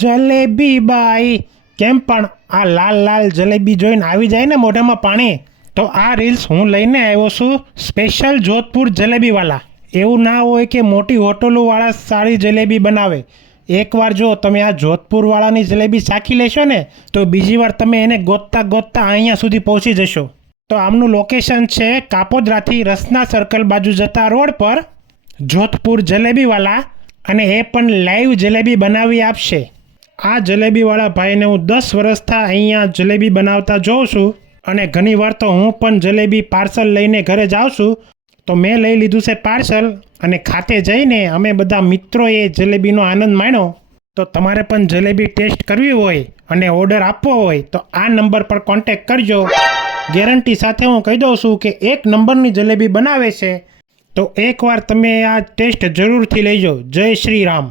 જલેબી બાઈ કેમ પણ આ લાલ લાલ જલેબી જોઈને આવી જાય ને મોઢામાં પાણી. તો આ રીલ્સ હું લઈને આવ્યો છું સ્પેશિયલ જોધપુર જલેબીવાલા. એવું ના હોય કે મોટી હોટલોવાળા સારી જલેબી બનાવે. એકવાર જો તમે આ જોધપુરવાળાની જલેબી ચાખી લેશો ને તો બીજી વાર તમે એને ગોતતા ગોતતા અહીંયા સુધી પહોંચી જશો. તો આમનું લોકેશન છે કાપોદ્રાથી રસના સર્કલ બાજુ જતા રોડ પર જોધપુર જલેબીવાલા, અને એ પણ લાઈવ જલેબી બનાવી આપશે. આ જલેબીવાળા ભાઈને હું 10 વર્ષથી અહીંયા જલેબી બનાવતા જોઉં છું, અને ઘણીવાર તો હું પણ જલેબી પાર્સલ લઈને ઘરે જાઉં છું. તો મેં લઈ લીધું છે પાર્સલ, અને ખાતે જઈને અમે બધા મિત્રોએ જલેબીનો આનંદ માણ્યો. તો તમારે પણ જલેબી ટેસ્ટ કરવી હોય અને ઓર્ડર આપવો હોય તો આ નંબર પર કોન્ટેક્ટ કરજો. ગેરંટી સાથે હું કહી દઉં છું કે 1 નંબરની જલેબી બનાવે છે. તો એકવાર તમે આ ટેસ્ટ જરૂરથી લેજો. જય શ્રી રામ.